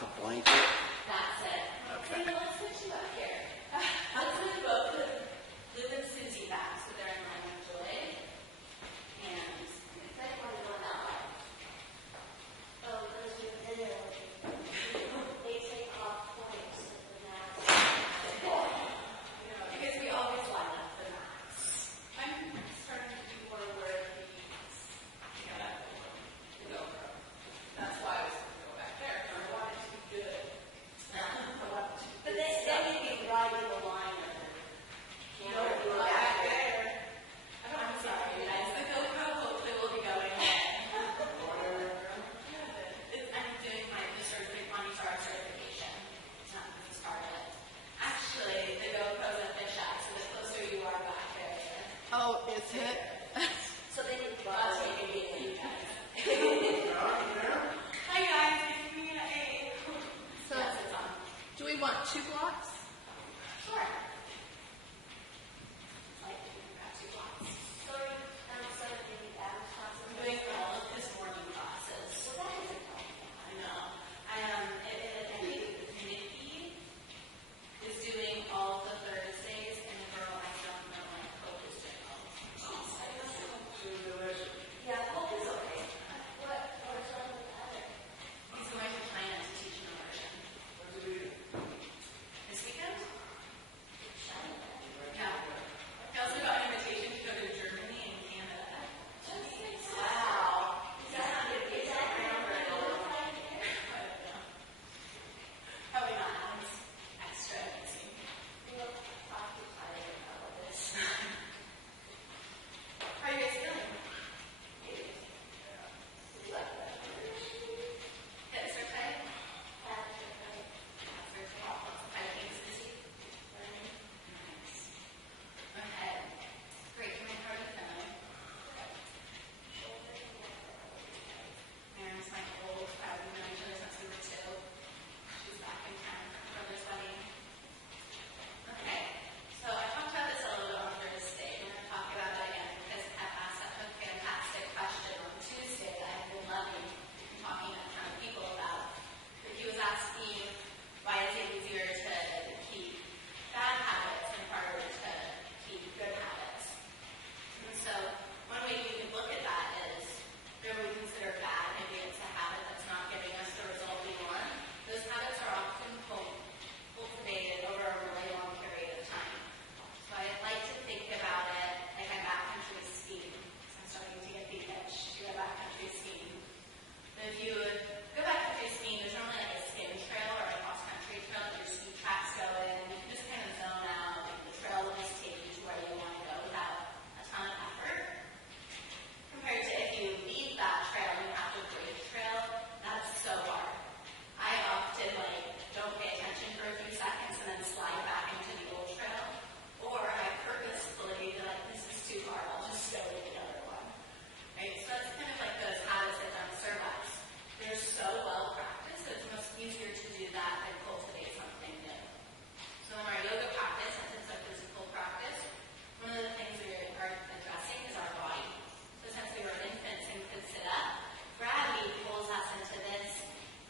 like a blanket? That's it. Okay. So let's switch you up here. Let's move both the Lou and Susie back so they're in line with Joy. And I'm excited for the one that way. Oh, those are the video. They take off points at the max. Because we always line up the max. I'm starting to do more where the GoPro. That's why I was going to go back there. I wanted to be good. But then you'd be right in the line of it. You know, if you go back there. I'm sorry, guys. The GoPro hopefully will be going ahead. I'm doing my Money Star certification. It's not Money Star yet. Actually, the GoPro's at Fisheye, so the closer you are back there. Oh, is it? So they need to take a video of you guys. Hi guys, it's me and A. So, Yes, it's on. do we want 2 blocks? Sure. Like, we've got 2 blocks. So are you outside of the Adams classes? I'm doing all of his morning classes. Well, that isn't helpful. I know. I think Nikki is doing all the Thursdays, and the girl I don't know, like, Hope is doing all the Thursdays. Yeah, Hope is okay. What's wrong with the other? He's going to China to teach an immersion. This weekend? Yeah. He also got an invitation to go to Germany and Canada. Wow. Is that probably not Adam's extra amazing. We'll talk to Tyler about this. How are you guys feeling? Hips are tight? Abs are tight. I think it's busy. Nice. Okay. Great. Can I cover the feeling? Mary's my old friend. We've known each other since we were 2. She's back in town for her brother's wedding. Okay. So I talked about this a little bit on Thursday. We're going to talk about it again because Pep asked a fantastic question on Tuesday that I've been loving talking to a ton of people about. But he was asking why is it easier to keep bad habits and harder to keep good habits. And so one way you can look at that is whatever we consider bad, maybe it's a habit that's not giving us the result we want. Those habits are often cultivated over a really long period of time. So I like to think about it like I'm backcountry skiing. I'm starting to get the itch to go backcountry skiing. But if you go backcountry skiing, there's normally like a skin trail or a cross-country trail that your ski tracks go in. You can just kind of zone out. Like the trail will just take you to where you want to go without a ton of effort. Compared to if you leave that trail and you have to break the trail, that's so hard. I often don't pay attention for a few seconds and then slide back into the old trail. Or I purposefully be like, this is too hard, I'll just go to the other one. Right? So that's kind of like those habits that don't serve us. They're so well practiced that it's much easier to do that than cultivate something new. So in our yoga practice, since it's a physical practice, one of the things we are addressing is our body. So since we were infants and could sit up, gravity pulls us into this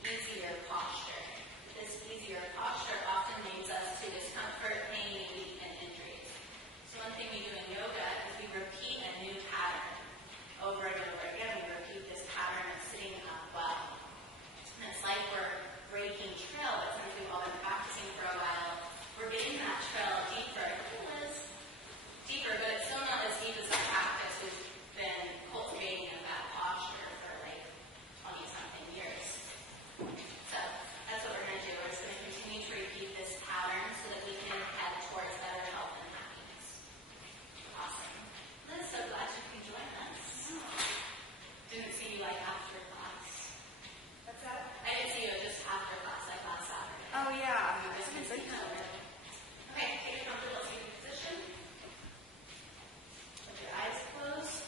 easier posture. This easier posture often leads us to discomfort, pain, maybe even injuries. So one thing we do in yoga is we repeat a new pattern over and over again. We repeat this pattern of sitting up well. And it's like we're breaking trail, but since we've all been practicing for a while, we're getting that trail deeper. It was deeper, but it's still not as deep as the practice we've been cultivating of that posture for 20-something years. So that's what we're going to do. We're just going to continue to repeat this pattern so that we can head towards better health and happiness. Awesome. I'm so glad you can join us. Didn't see you after class. What's that? I didn't see you just after class last Saturday. Oh, yeah. I was going to see you. Okay, take a comfortable seated position. With your eyes closed.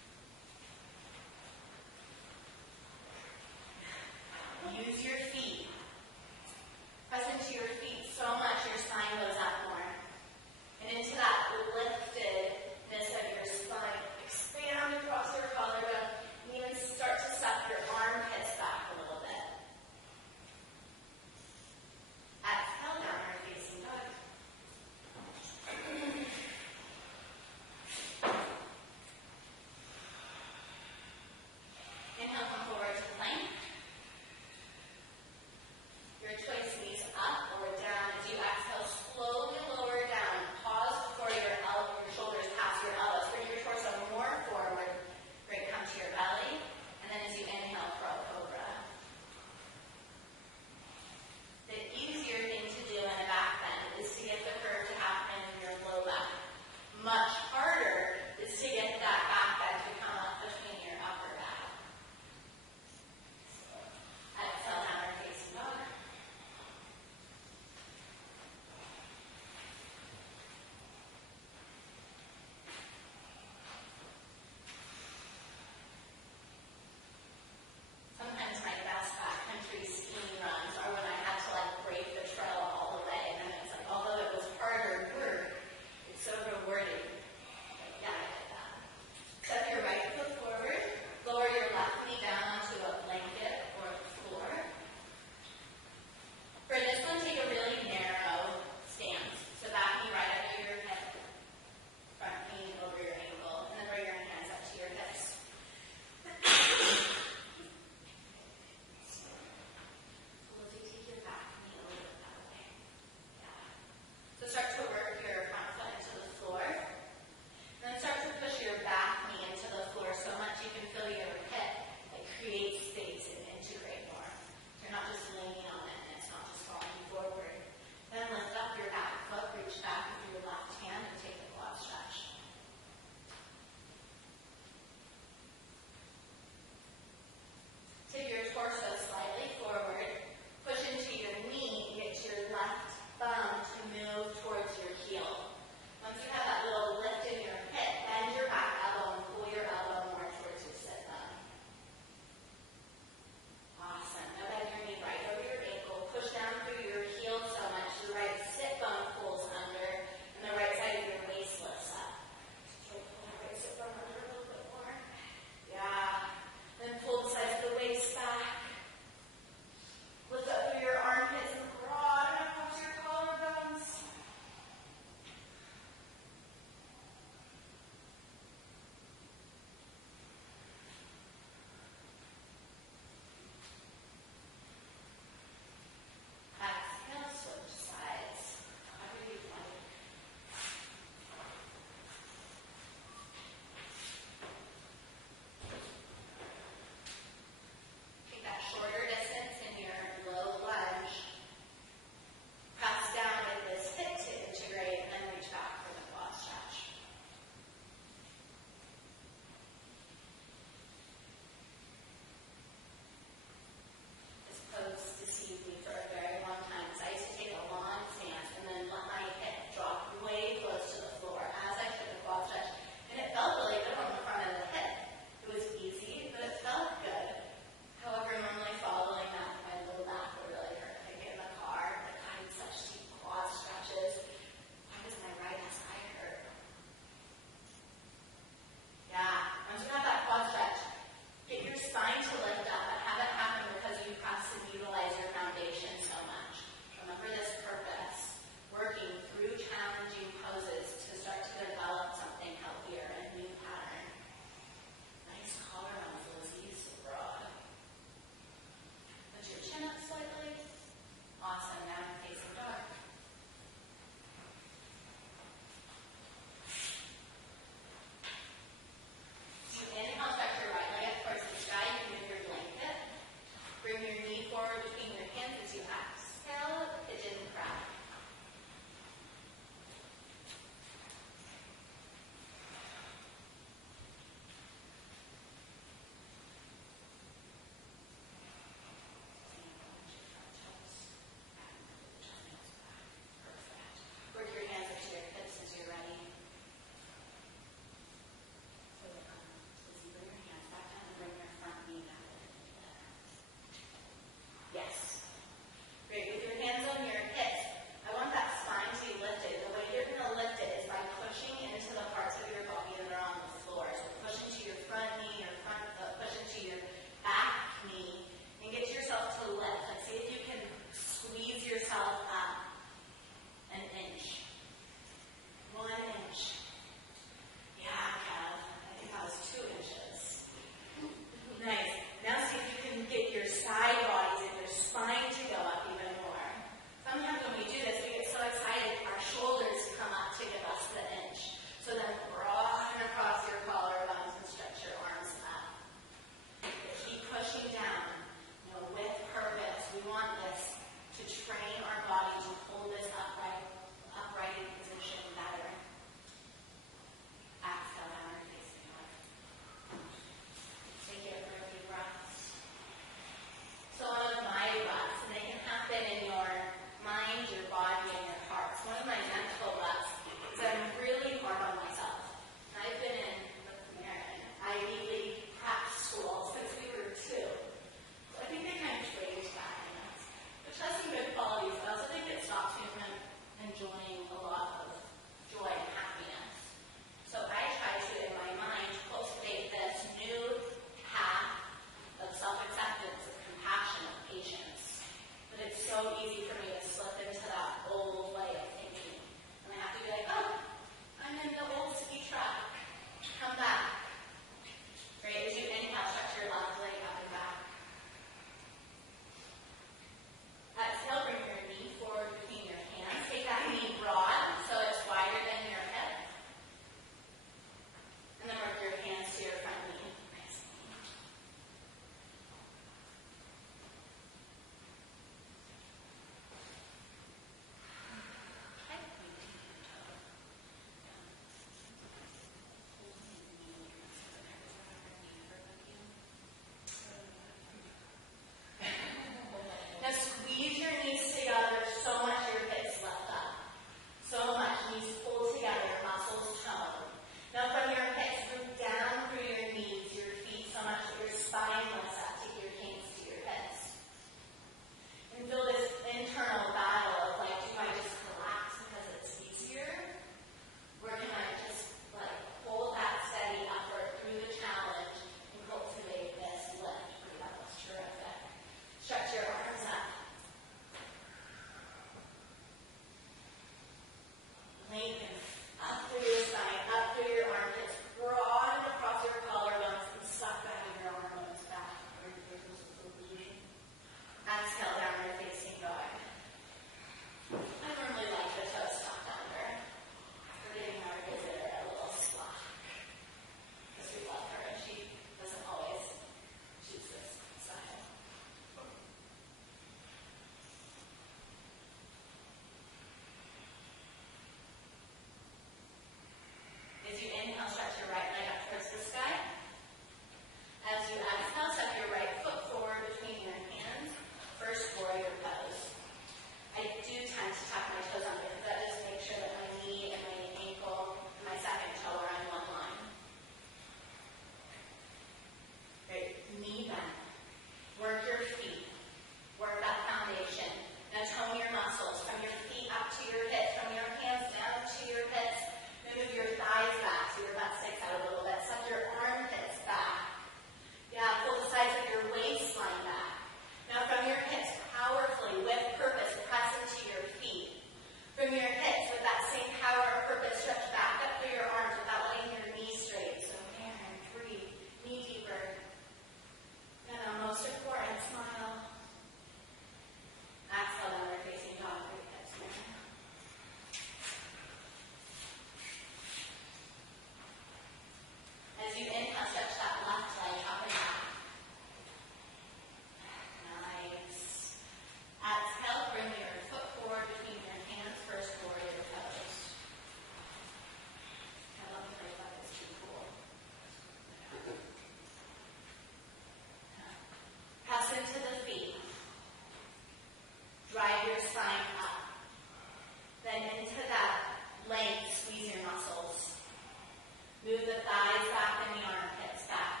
Move the thighs back and the armpits back.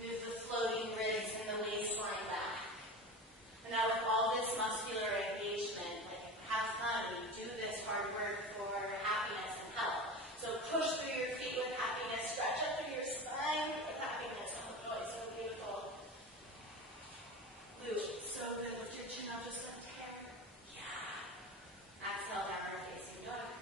Move the floating ribs and the waistline back. And now with all this muscular engagement, like, have fun. We do this hard work for happiness and health. So push through your feet with happiness. Stretch up through your spine with happiness. Oh, boy, so beautiful. Luke, so good. Lift your chin up just a hair. Yeah. Exhale, downward facing dog.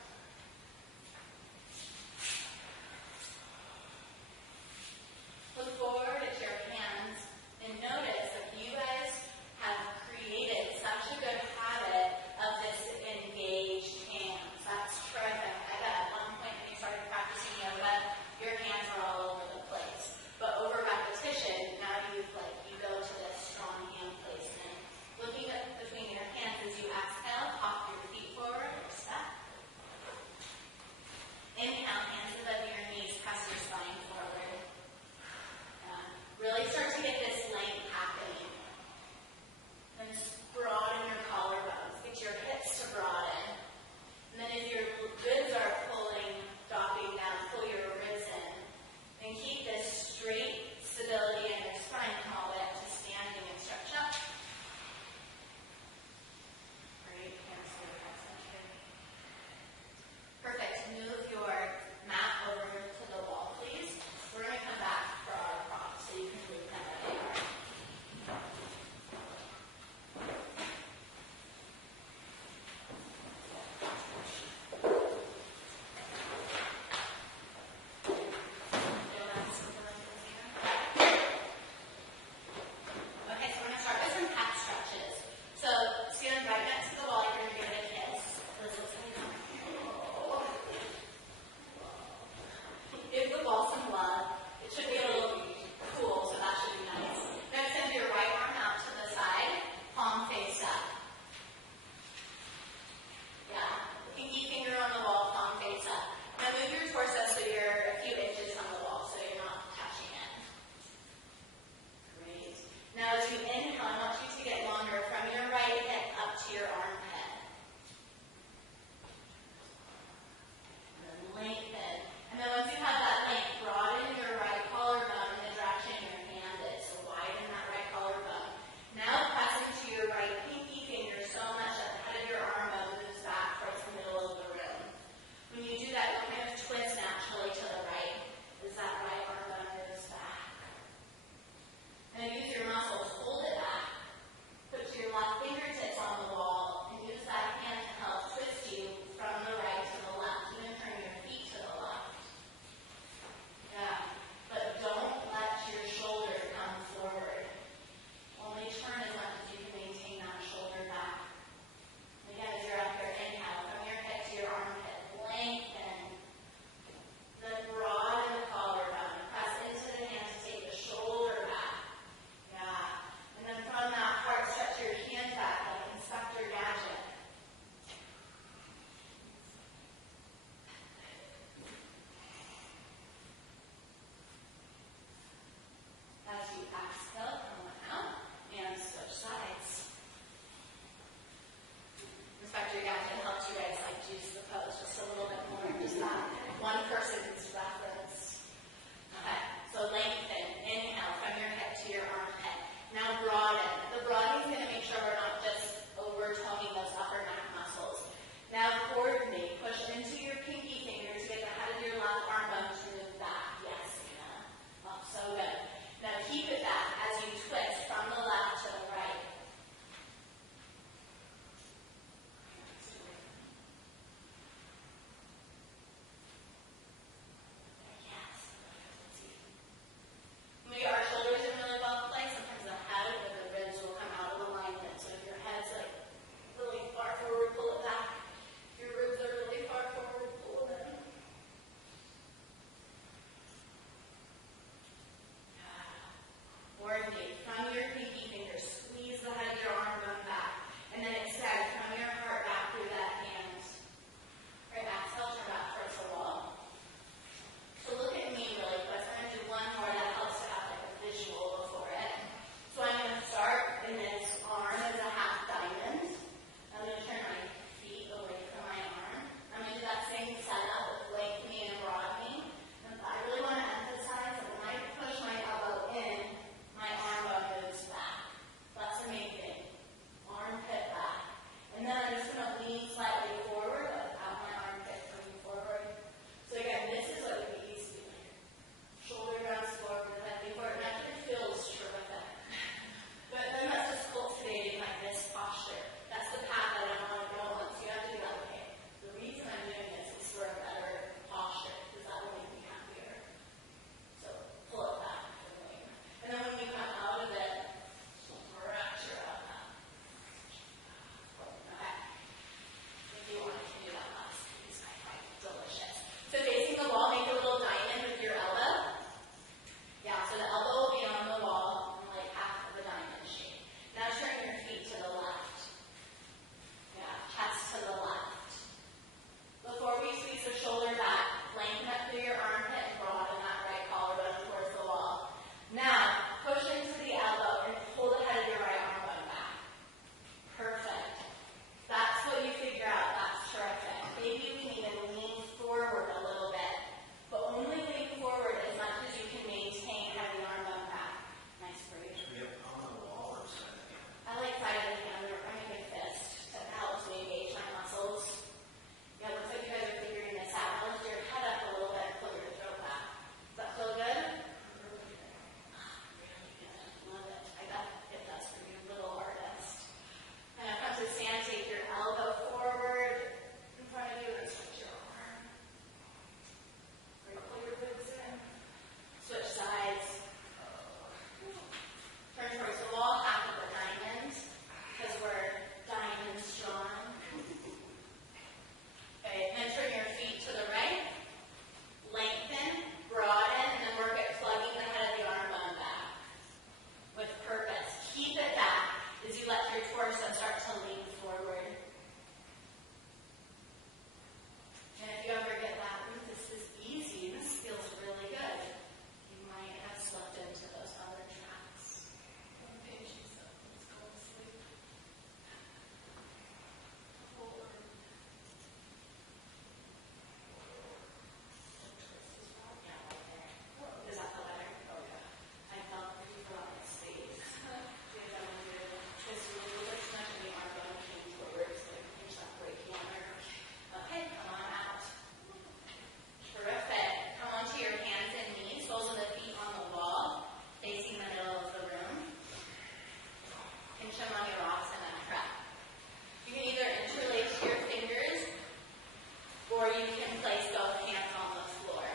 you can place both hands on the floor.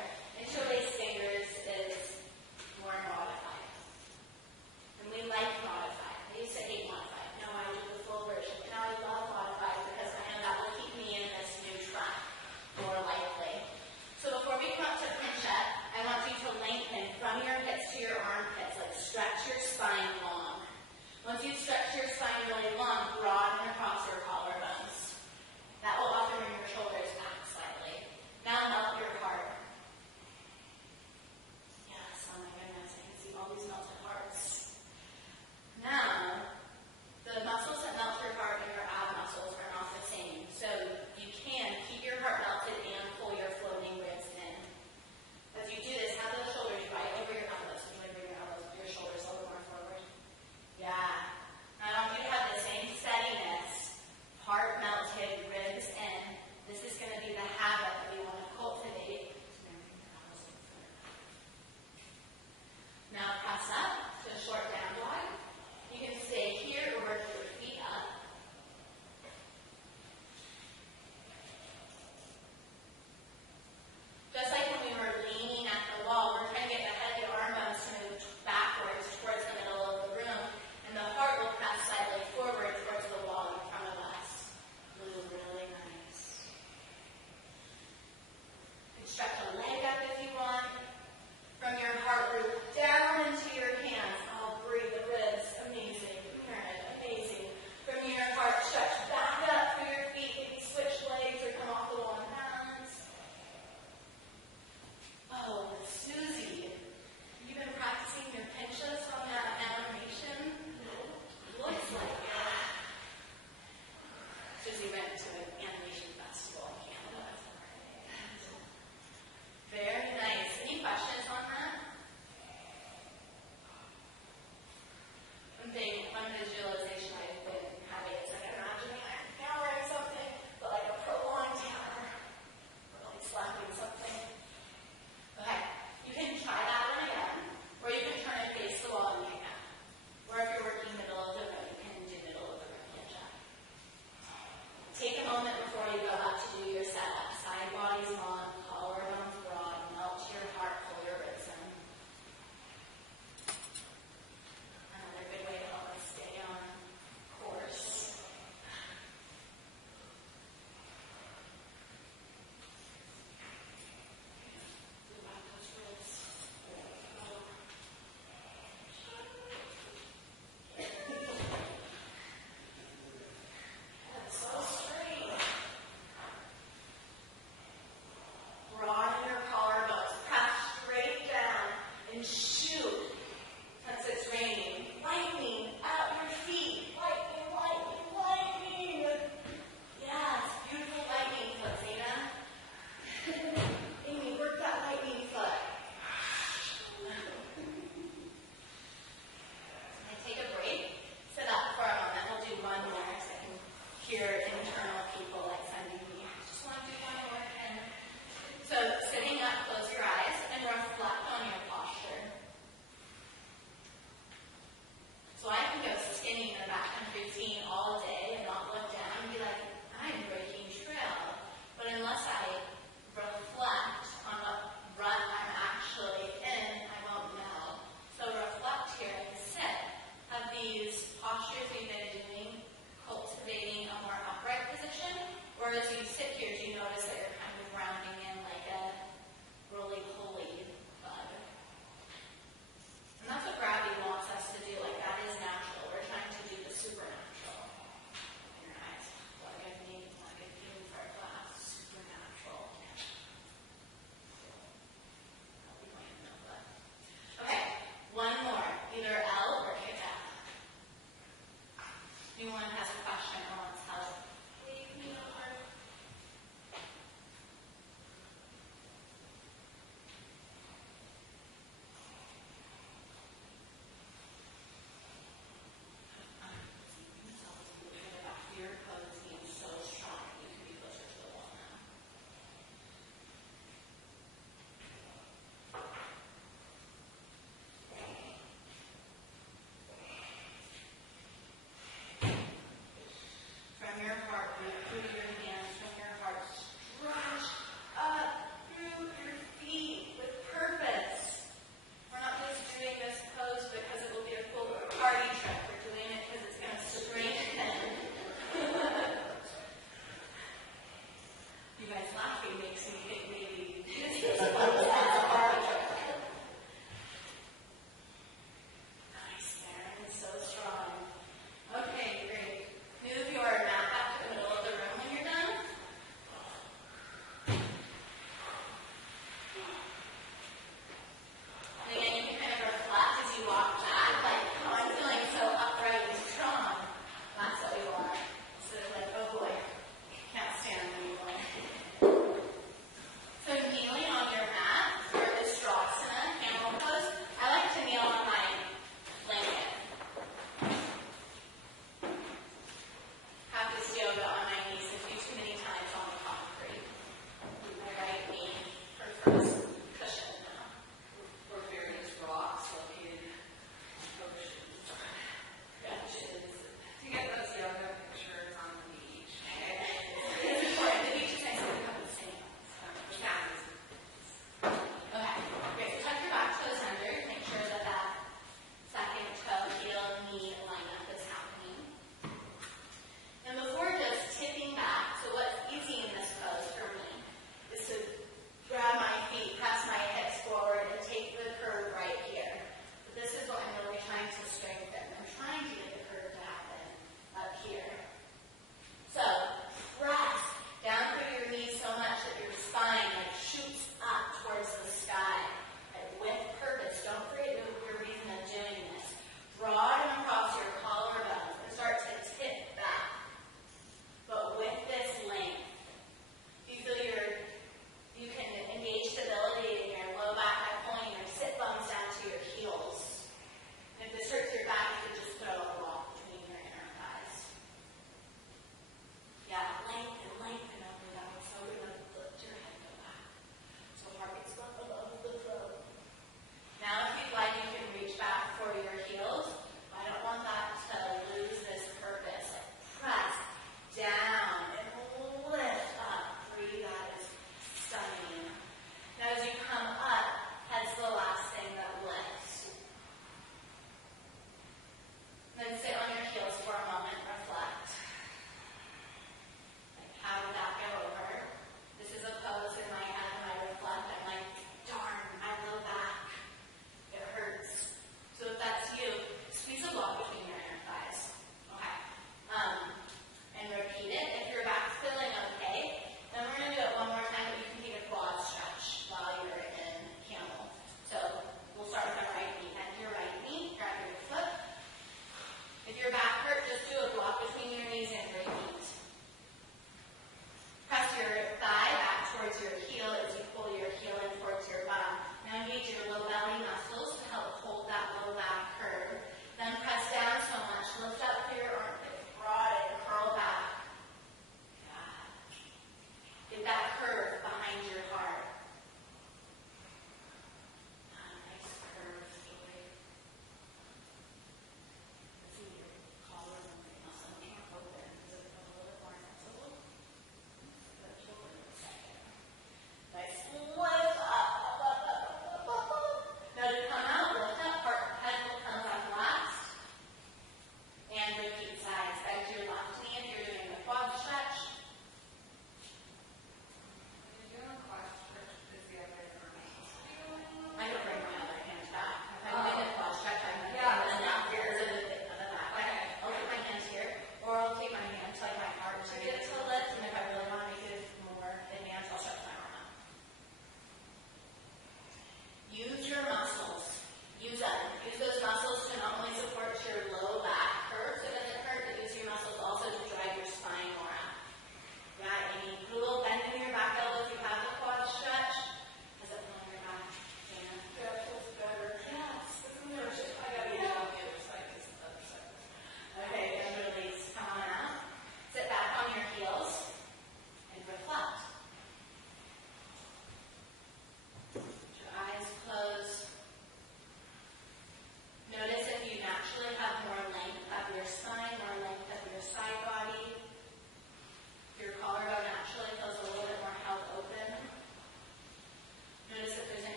Interlace fingers is more modified. And we like modified. I used to hate modified. No, I do the full version. But now I love modified because I know that will keep me in this new track more likely. So before we come to pinch up, I want you to lengthen from your hips to your armpits, like stretch your spine long. Once you stretch your spine really long, broaden across your collarbones. That will often bring your shoulders back slightly. so you think maybe this is what it's Nice, Sarah. It's so strong. Okay, great. Move your mat back to the middle of the room when you're done. And again, you can kind of reflect as you walk back, like, oh, I'm feeling so upright and strong. That's what you are. Instead of like, oh boy, can't stand anymore. So kneeling on your mat for this Strasana, camel pose, I like to kneel on my blanket. Have this yoga on my knees a few too many times on the concrete. My right knee prefers cushion now. Or various rocks located on oceans. Benches. To get those yoga pictures on the beach. It's important. The beach is nice to have the same. Okay, great. So tuck your back toes under. Make sure that that second toe, heel, knee alignment is happening. And before just tipping back, so what's easy in this pose for me is to grab my feet, press my hips forward, and take the curve right here. But this is what I'm really trying to strengthen. I'm trying to get the curve to happen up here. So press down through your knees so much that your spine like shoots up towards the sky. Like with purpose. Don't forget your reason of doing this. Broaden across your collarbones and start to tip back. But with this length, you feel you can engage stability in your low back by pulling your sit bones down to your heels. And if this hurts your back, you could just throw a block between your inner thighs. Yeah, lengthen over that. So we're going to lift your head, go back.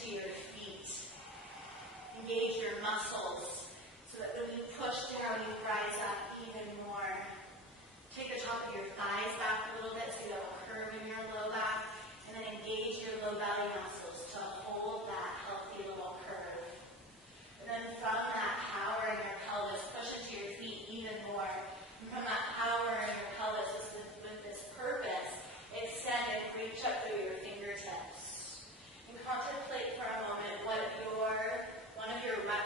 into your feet. Engage your muscles so that when you push down, you rise up even more. Take the top of your thighs back a little bit so you have a curve in your low back, and then engage your low belly muscles to hold that healthy little curve. And then from that power in your pelvis, push into your feet even more. And from that power in your pelvis with this purpose, extend and reach up through your fingertips. And contemplate for a moment what one of your right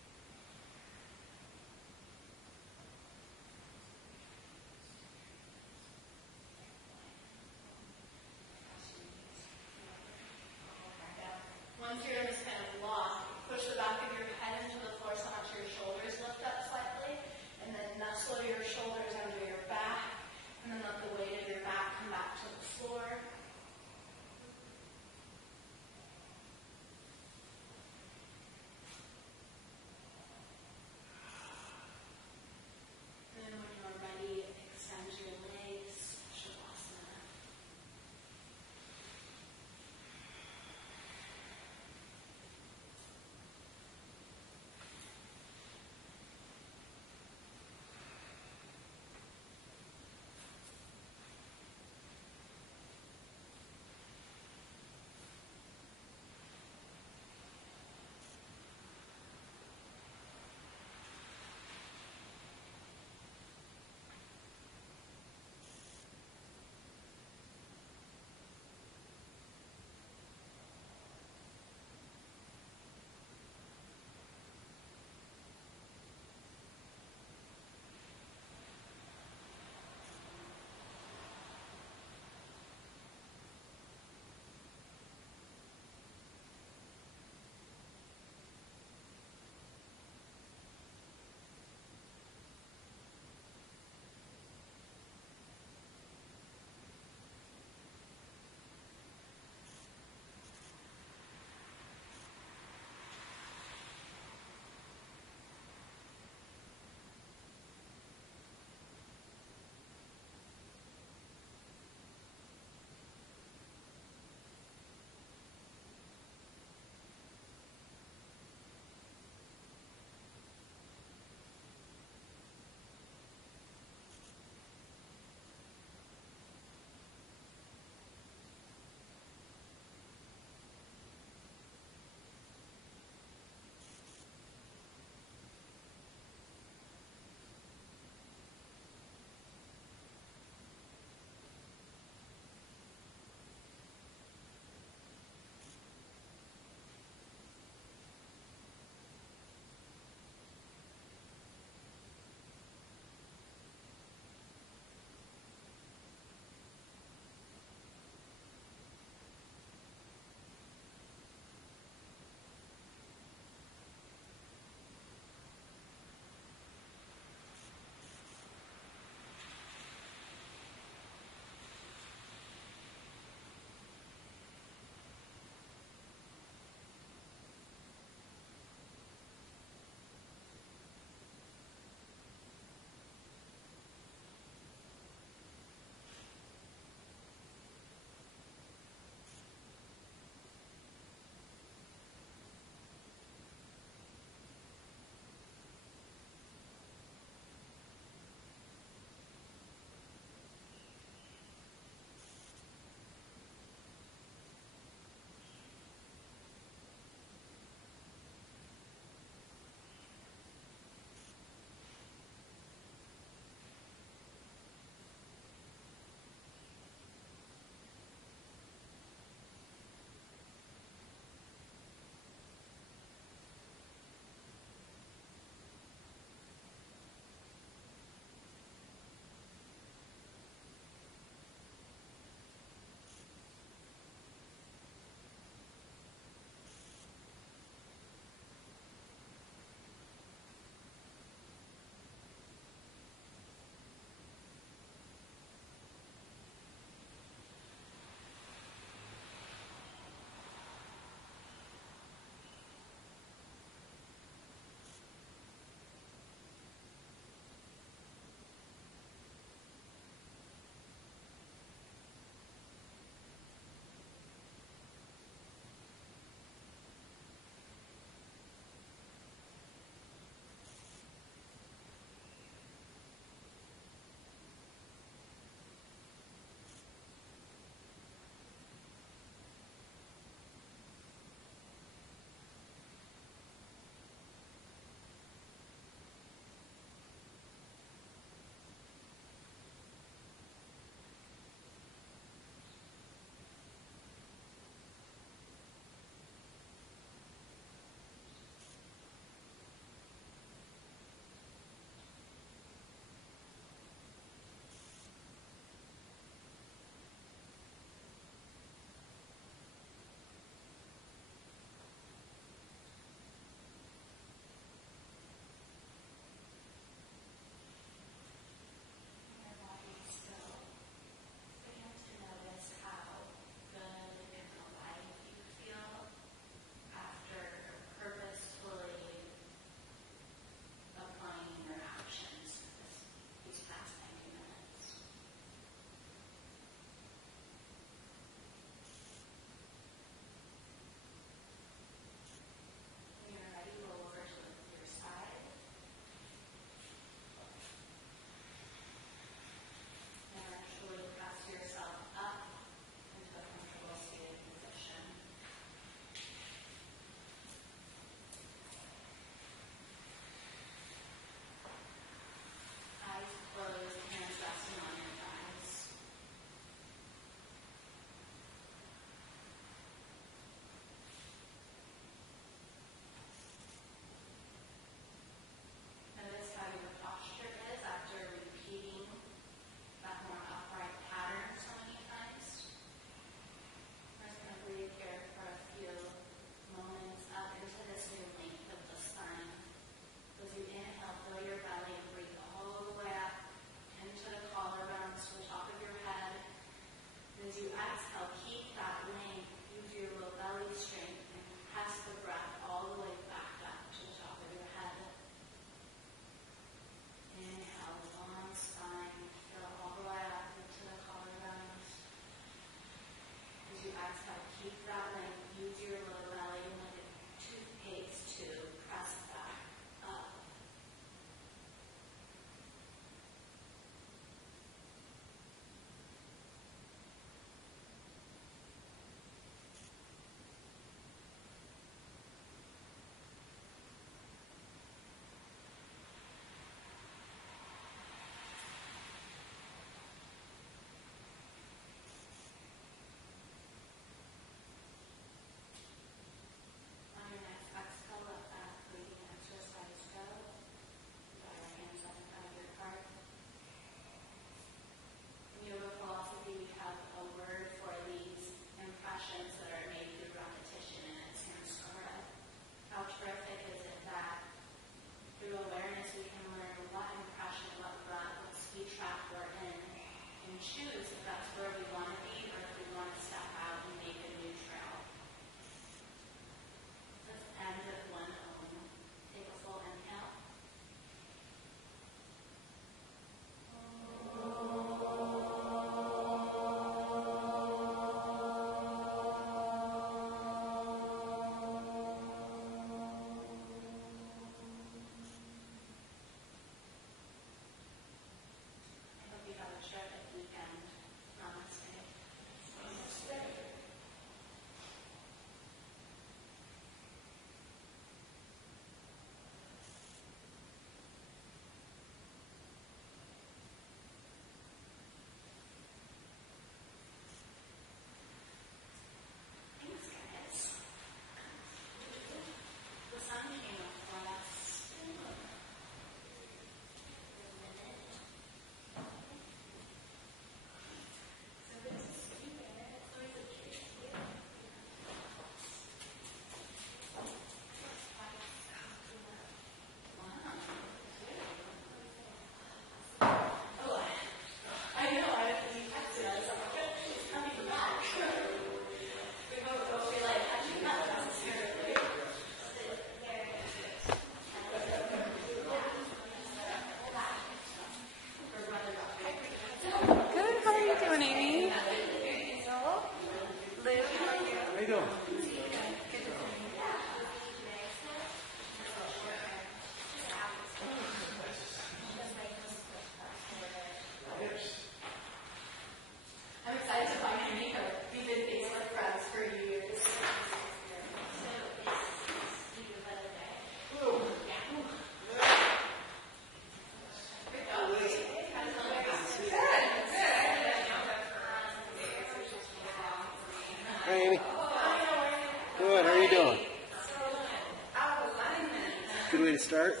Good way to start.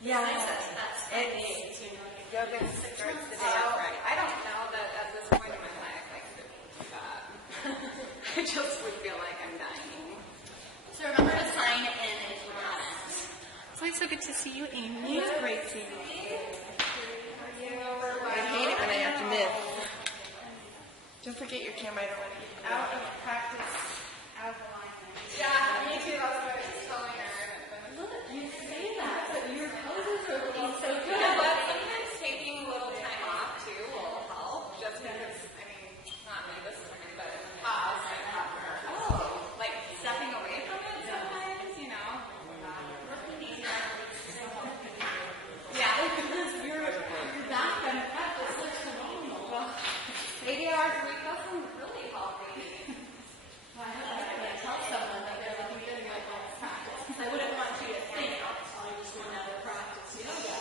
Yeah. That's It's yoga starts the day off right. I don't know that at this point in my life I could do that. I just would feel like I'm dying. So remember to sign in if you want it. It's always so good to see you, Amy. It's great seeing you. I hate it when I have to miss. Don't forget your camera. I don't want to get out of practice, out of alignment. Yeah, me too. That's what I was telling her. Look, you say that, but your poses are looking so You good. know what? Sometimes taking a little time off too will help. Just because, I mean, not me this morning, but in the past, I thought, oh, like stepping away from it sometimes, you know? Yeah, because you're back and practice looks phenomenal. 80 hours a week, that's really healthy. Well, I hope I can tell someone that they're looking good and like let's practice. I wouldn't want you to think, I just want to practice yoga.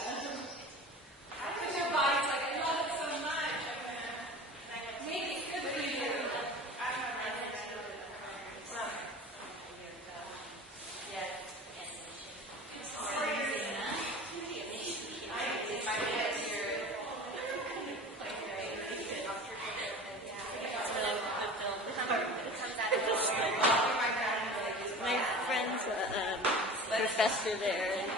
I think your body's like, I love it so much. Maybe it's good for you. My friend's professor there. And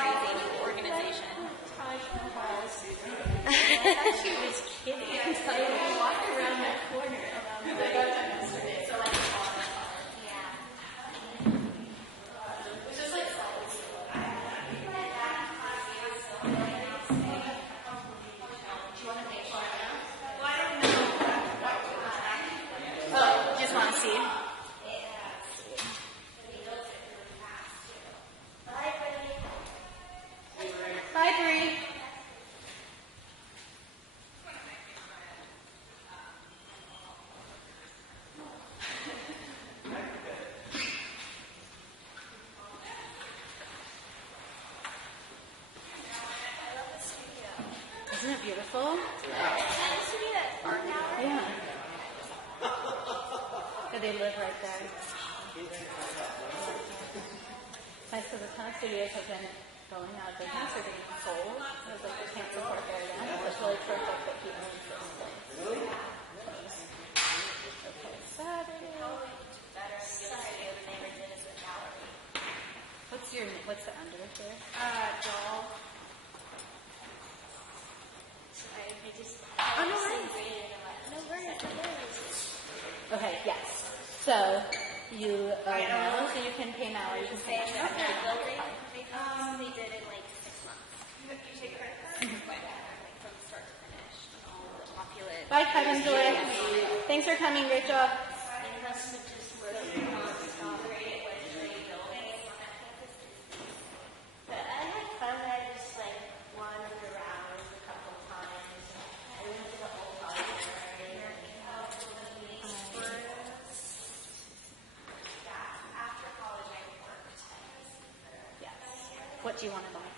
crazy new organization. She was kidding. I walked around that corner around the yesterday, so like it's just like Oh, just want to see. Bye, Bree. Isn't it beautiful? Yeah. Yeah, they live right there. So the ton of studios have been going out of business or getting sold. It was like they can't support their rent. So it's really perfect that he owns this place. Okay, Saturday. What's the under here? doll. Oh, no worries. Okay, yes. So you know, so you can pay now or you can pay now. They did it like 6 months. You take credit card? From start to finish. All the popular. Bye, Kevin Joy. Thanks for coming. Great job. But I had fun. I just like wandered around a couple times. I went to the old library. After college, I worked. Yes. What do you want to buy?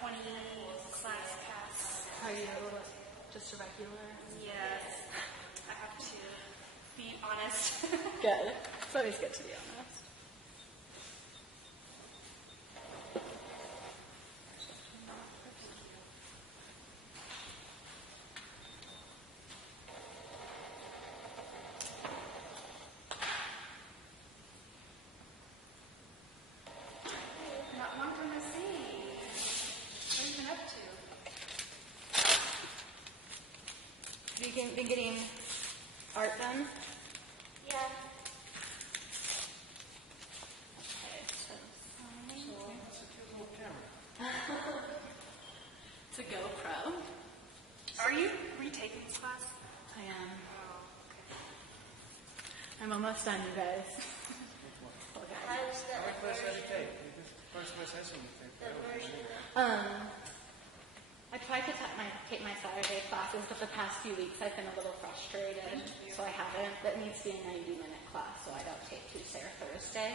20 class pass. Are you just a regular? Yes. I have to be honest. Good. It's always good to be honest. Not long time to see. What have you been up to? Have you been getting art done? Yeah. It's a GoPro. Are you retaking this class? I am. I'm almost done, you guys. Okay. How's the I tried to take my Saturday classes, but the past few weeks I've been a little frustrated, so I haven't. That needs to be a 90-minute class, so I don't take Tuesday or Thursday.